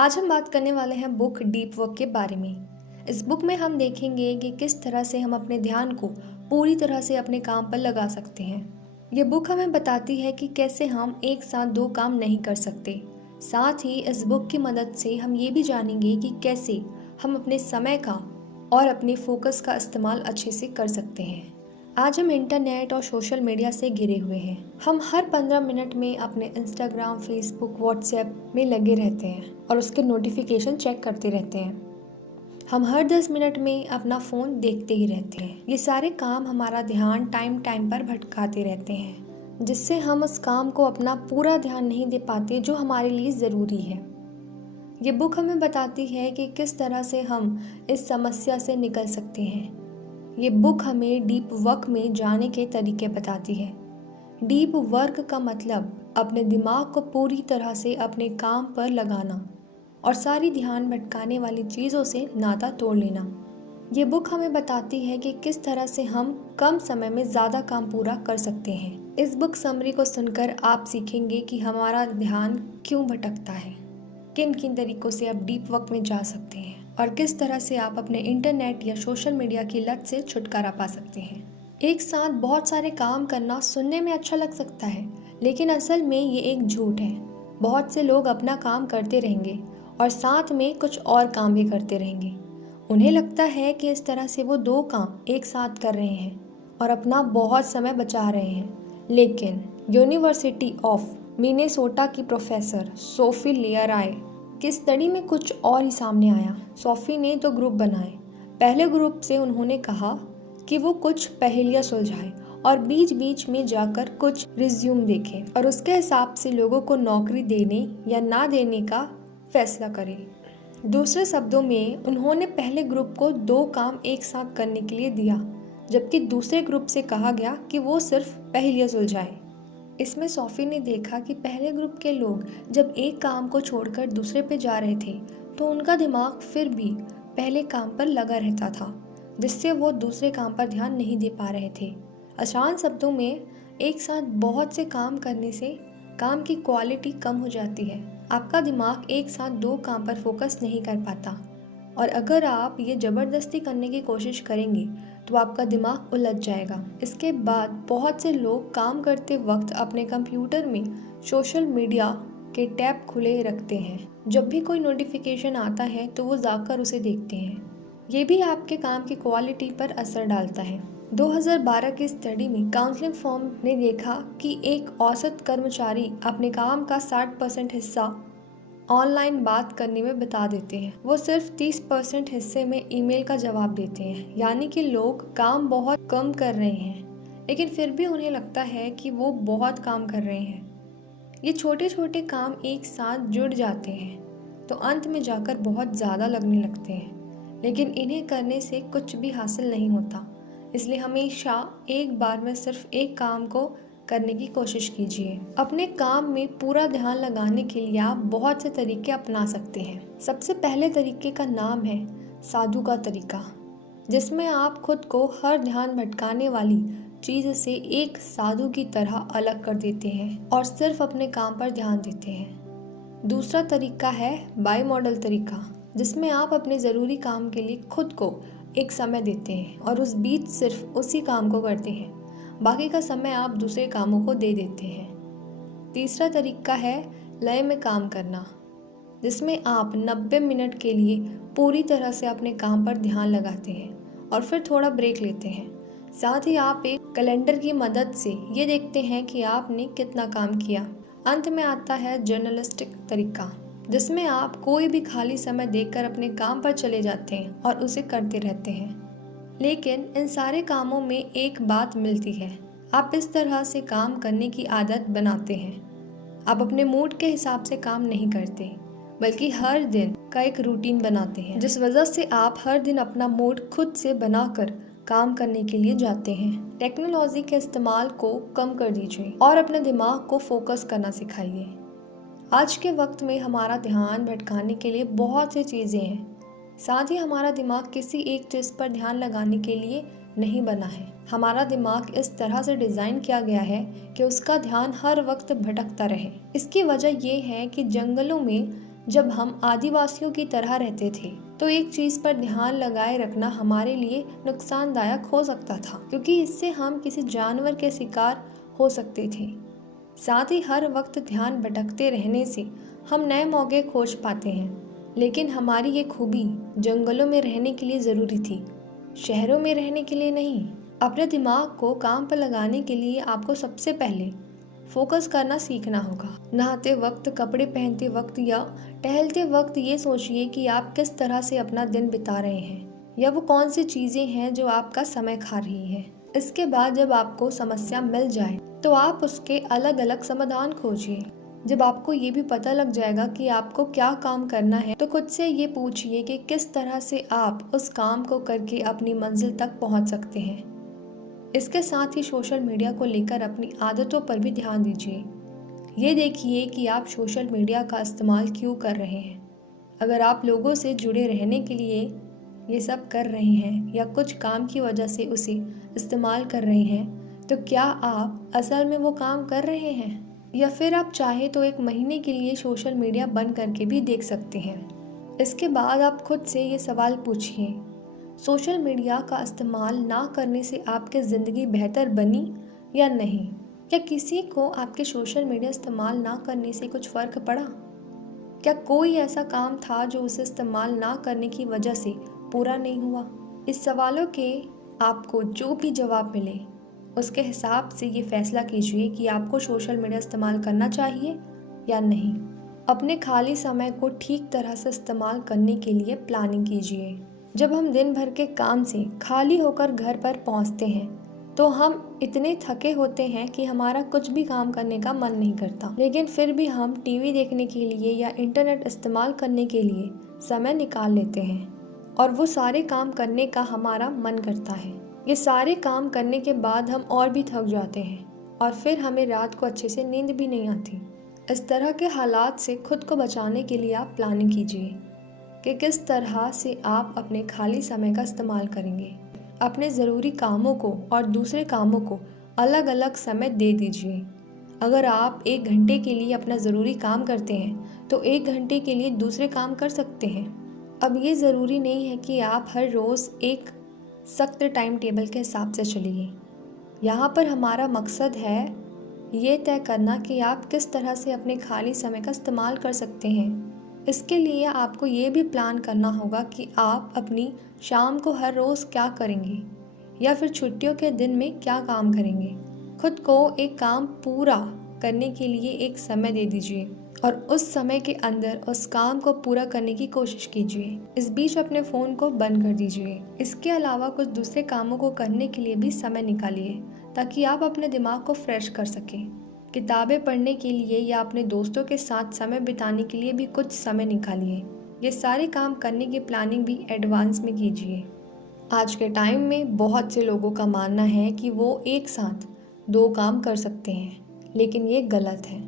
आज हम बात करने वाले हैं बुक डीप वर्क के बारे में। इस बुक में हम देखेंगे कि किस तरह से हम अपने ध्यान को पूरी तरह से अपने काम पर लगा सकते हैं। ये बुक हमें बताती है कि कैसे हम एक साथ दो काम नहीं कर सकते। साथ ही इस बुक की मदद से हम ये भी जानेंगे कि कैसे हम अपने समय का और अपने फोकस का इस्तेमाल अच्छे से कर सकते हैं। आज हम इंटरनेट और सोशल मीडिया से घिरे हुए हैं। हम हर 15 मिनट में अपने इंस्टाग्राम, फेसबुक, व्हाट्सएप में लगे रहते हैं और उसके नोटिफिकेशन चेक करते रहते हैं। हम हर 10 मिनट में अपना फ़ोन देखते ही रहते हैं। ये सारे काम हमारा ध्यान टाइम टाइम पर भटकाते रहते हैं, जिससे हम उस काम को अपना पूरा ध्यान नहीं दे पाते जो हमारे लिए ज़रूरी है। ये बुक हमें बताती है कि किस तरह से हम इस समस्या से निकल सकते हैं। ये बुक हमें डीप वर्क में जाने के तरीके बताती है। डीप वर्क का मतलब अपने दिमाग को पूरी तरह से अपने काम पर लगाना और सारी ध्यान भटकाने वाली चीज़ों से नाता तोड़ लेना। ये बुक हमें बताती है कि किस तरह से हम कम समय में ज़्यादा काम पूरा कर सकते हैं। इस बुक समरी को सुनकर आप सीखेंगे कि हमारा ध्यान क्यों भटकता है, किन किन तरीकों से आप डीप वर्क में जा सकते हैं और किस तरह से आप अपने इंटरनेट या सोशल मीडिया की लत से छुटकारा पा सकते हैं। एक साथ बहुत सारे काम करना सुनने में अच्छा लग सकता है, लेकिन असल में ये एक झूठ है। बहुत से लोग अपना काम करते रहेंगे और साथ में कुछ और काम भी करते रहेंगे। उन्हें लगता है कि इस तरह से वो दो काम एक साथ कर रहे हैं और अपना बहुत समय बचा रहे हैं। लेकिन यूनिवर्सिटी ऑफ मिनेसोटा की प्रोफेसर सोफी लियराय की स्टडी में कुछ और ही सामने आया। सोफी ने दो ग्रुप बनाए। पहले ग्रुप से उन्होंने कहा कि वो कुछ पहेलियां सुलझाए और बीच बीच में जाकर कुछ रिज्यूम देखें और उसके हिसाब से लोगों को नौकरी देने या ना देने का फैसला करें। दूसरे शब्दों में उन्होंने पहले ग्रुप को दो काम एक साथ करने के लिए दिया, जबकि दूसरे ग्रुप से कहा गया कि वो सिर्फ पहेलियां सुलझाएं। इसमें सोफी ने देखा कि पहले ग्रुप के लोग जब एक काम को छोड़कर दूसरे पे जा रहे थे तो उनका दिमाग फिर भी पहले काम पर लगा रहता था, जिससे वो दूसरे काम पर ध्यान नहीं दे पा रहे थे। आसान शब्दों में, एक साथ बहुत से काम करने से काम की क्वालिटी कम हो जाती है। आपका दिमाग एक साथ दो काम पर फोकस नहीं कर पाता और अगर आप ये ज़बरदस्ती करने की कोशिश करेंगे तो आपका दिमाग उलझ जाएगा। इसके बाद बहुत से लोग काम करते वक्त अपने कंप्यूटर में सोशल मीडिया के टैब खुले रखते हैं। जब भी कोई नोटिफिकेशन आता है तो वो जाकर उसे देखते हैं। ये भी आपके काम की क्वालिटी पर असर डालता है। 2012 की स्टडी में काउंसलिंग फर्म ने देखा कि एक औसत कर्मचारी अपने काम का 60% हिस्सा ऑनलाइन बात करने में बिता देते हैं। वो सिर्फ 30% हिस्से में ईमेल का जवाब देते हैं। यानी कि लोग काम बहुत कम कर रहे हैं, लेकिन फिर भी उन्हें लगता है कि वो बहुत काम कर रहे हैं। ये छोटे छोटे काम एक साथ जुड़ जाते हैं तो अंत में जाकर बहुत ज़्यादा लगने लगते हैं, लेकिन इन्हें करने से कुछ भी हासिल नहीं होता। इसलिए हमेशा एक बार में सिर्फ एक काम को करने की कोशिश कीजिए। अपने काम में पूरा ध्यान लगाने के लिए आप बहुत से तरीके अपना सकते हैं। सबसे पहले तरीके का नाम है साधु का तरीका, जिसमें आप खुद को हर ध्यान भटकाने वाली चीज़ से एक साधु की तरह अलग कर देते हैं और सिर्फ अपने काम पर ध्यान देते हैं। दूसरा तरीका है बाई मॉडल तरीका, जिसमें आप अपने ज़रूरी काम के लिए खुद को एक समय देते हैं और उस बीच सिर्फ उसी काम को करते हैं। बाकी का समय आप दूसरे कामों को दे देते हैं। तीसरा तरीका है लय में काम करना, जिसमें आप 90 मिनट के लिए पूरी तरह से अपने काम पर ध्यान लगाते हैं और फिर थोड़ा ब्रेक लेते हैं। साथ ही आप एक कैलेंडर की मदद से ये देखते हैं कि आपने कितना काम किया। अंत में आता है जर्नलिस्टिक तरीका, जिसमें आप कोई भी खाली समय देखकर अपने काम पर चले जाते हैं और उसे करते रहते हैं। लेकिन इन सारे कामों में एक बात मिलती है, आप इस तरह से काम करने की आदत बनाते हैं। आप अपने मूड के हिसाब से काम नहीं करते, बल्कि हर दिन का एक रूटीन बनाते हैं, जिस वजह से आप हर दिन अपना मूड खुद से बनाकर काम करने के लिए जाते हैं। टेक्नोलॉजी के इस्तेमाल को कम कर दीजिए और अपने दिमाग को फोकस करना सिखाइए। आज के वक्त में हमारा ध्यान भटकाने के लिए बहुत सी चीज़ें हैं। साथ ही हमारा दिमाग किसी एक चीज़ पर ध्यान लगाने के लिए नहीं बना है। हमारा दिमाग इस तरह से डिज़ाइन किया गया है कि उसका ध्यान हर वक्त भटकता रहे। इसकी वजह ये है कि जंगलों में जब हम आदिवासियों की तरह रहते थे तो एक चीज पर ध्यान लगाए रखना हमारे लिए नुकसानदायक हो सकता था, क्योंकि इससे हम किसी जानवर के शिकार हो सकते थे। साथ ही हर वक्त ध्यान भटकते रहने से हम नए मौके खोज पाते हैं, लेकिन हमारी ये खूबी जंगलों में रहने के लिए ज़रूरी थी, शहरों में रहने के लिए नहीं। अपने दिमाग को काम पर लगाने के लिए आपको सबसे पहले फोकस करना सीखना होगा। नहाते वक्त, कपड़े पहनते वक्त या टहलते वक्त ये सोचिए कि आप किस तरह से अपना दिन बिता रहे हैं या वो कौन सी चीज़ें हैं जो आपका समय खा रही है। इसके बाद जब आपको समस्या मिल जाए तो आप उसके अलग अलग समाधान खोजिए। जब आपको ये भी पता लग जाएगा कि आपको क्या काम करना है तो खुद से ये पूछिए कि किस तरह से आप उस काम को करके अपनी मंजिल तक पहुंच सकते हैं। इसके साथ ही सोशल मीडिया को लेकर अपनी आदतों पर भी ध्यान दीजिए। ये देखिए कि आप सोशल मीडिया का इस्तेमाल क्यों कर रहे हैं। अगर आप लोगों से जुड़े रहने के लिए ये सब कर रहे हैं या कुछ काम की वजह से उसे इस्तेमाल कर रहे हैं, तो क्या आप असल में वो काम कर रहे हैं? या फिर आप चाहे तो एक महीने के लिए सोशल मीडिया बंद करके भी देख सकते हैं। इसके बाद आप खुद से ये सवाल पूछिए, सोशल मीडिया का इस्तेमाल ना करने से आपकी ज़िंदगी बेहतर बनी या नहीं? क्या किसी को आपके सोशल मीडिया इस्तेमाल ना करने से कुछ फ़र्क पड़ा? क्या कोई ऐसा काम था जो उसे इस्तेमाल ना करने की वजह से पूरा नहीं हुआ? इस सवालों के आपको जो भी जवाब मिले उसके हिसाब से ये फैसला कीजिए कि आपको सोशल मीडिया इस्तेमाल करना चाहिए या नहीं। अपने खाली समय को ठीक तरह से इस्तेमाल करने के लिए प्लानिंग कीजिए। जब हम दिन भर के काम से खाली होकर घर पर पहुंचते हैं तो हम इतने थके होते हैं कि हमारा कुछ भी काम करने का मन नहीं करता, लेकिन फिर भी हम टीवी देखने के लिए या इंटरनेट इस्तेमाल करने के लिए समय निकाल लेते हैं और वो सारे काम करने का हमारा मन करता है। ये सारे काम करने के बाद हम और भी थक जाते हैं और फिर हमें रात को अच्छे से नींद भी नहीं आती। इस तरह के हालात से खुद को बचाने के लिए आप प्लानिंग कीजिए कि किस तरह से आप अपने खाली समय का इस्तेमाल करेंगे। अपने ज़रूरी कामों को और दूसरे कामों को अलग अलग समय दे दीजिए। अगर आप 1 घंटे के लिए अपना ज़रूरी काम करते हैं तो 1 घंटे के लिए दूसरे काम कर सकते हैं। अब ये ज़रूरी नहीं है कि आप हर रोज़ एक सख्त टाइम टेबल के हिसाब से चलिए। यहाँ पर हमारा मकसद है ये तय करना कि आप किस तरह से अपने खाली समय का इस्तेमाल कर सकते हैं। इसके लिए आपको ये भी प्लान करना होगा कि आप अपनी शाम को हर रोज़ क्या करेंगे या फिर छुट्टियों के दिन में क्या काम करेंगे। खुद को एक काम पूरा करने के लिए एक समय दे दीजिए और उस समय के अंदर उस काम को पूरा करने की कोशिश कीजिए। इस बीच अपने फ़ोन को बंद कर दीजिए। इसके अलावा कुछ दूसरे कामों को करने के लिए भी समय निकालिए ताकि आप अपने दिमाग को फ्रेश कर सकें। किताबें पढ़ने के लिए या अपने दोस्तों के साथ समय बिताने के लिए भी कुछ समय निकालिए। ये सारे काम करने की प्लानिंग भी एडवांस में कीजिए। आज के टाइम में बहुत से लोगों का मानना है कि वो एक साथ 2 काम कर सकते हैं, लेकिन ये गलत है।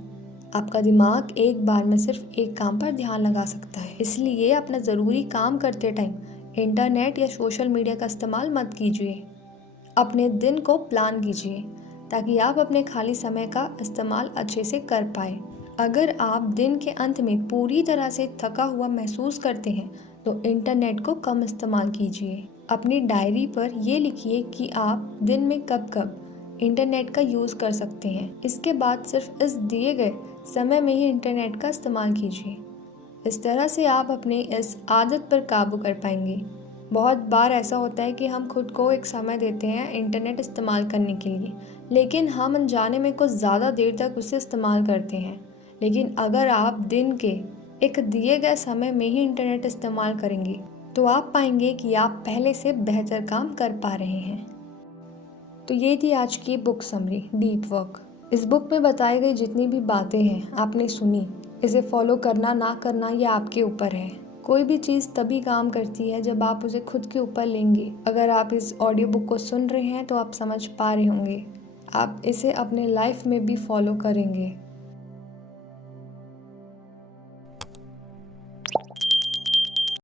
आपका दिमाग एक बार में सिर्फ एक काम पर ध्यान लगा सकता है। इसलिए अपना ज़रूरी काम करते टाइम इंटरनेट या सोशल मीडिया का इस्तेमाल मत कीजिए। अपने दिन को प्लान कीजिए ताकि आप अपने खाली समय का इस्तेमाल अच्छे से कर पाए। अगर आप दिन के अंत में पूरी तरह से थका हुआ महसूस करते हैं तो इंटरनेट को कम इस्तेमाल कीजिए। अपनी डायरी पर ये लिखिए कि आप दिन में कब कब इंटरनेट का यूज़ कर सकते हैं। इसके बाद सिर्फ इस दिए गए समय में ही इंटरनेट का इस्तेमाल कीजिए। इस तरह से आप अपने इस आदत पर काबू कर पाएंगे। बहुत बार ऐसा होता है कि हम खुद को एक समय देते हैं इंटरनेट इस्तेमाल करने के लिए, लेकिन हम अनजाने में कुछ ज़्यादा देर तक उसे इस्तेमाल करते हैं। लेकिन अगर आप दिन के एक दिए गए समय में ही इंटरनेट इस्तेमाल करेंगे तो आप पाएंगे कि आप पहले से बेहतर काम कर पा रहे हैं। तो ये थी आज की बुक समरी, डीप वर्क। इस बुक में बताई गई जितनी भी बातें हैं आपने सुनी, इसे फॉलो करना ना करना ये आपके ऊपर है। कोई भी चीज़ तभी काम करती है जब आप उसे खुद के ऊपर लेंगे। अगर आप इस ऑडियो बुक को सुन रहे हैं तो आप समझ पा रहे होंगे, आप इसे अपने लाइफ में भी फॉलो करेंगे।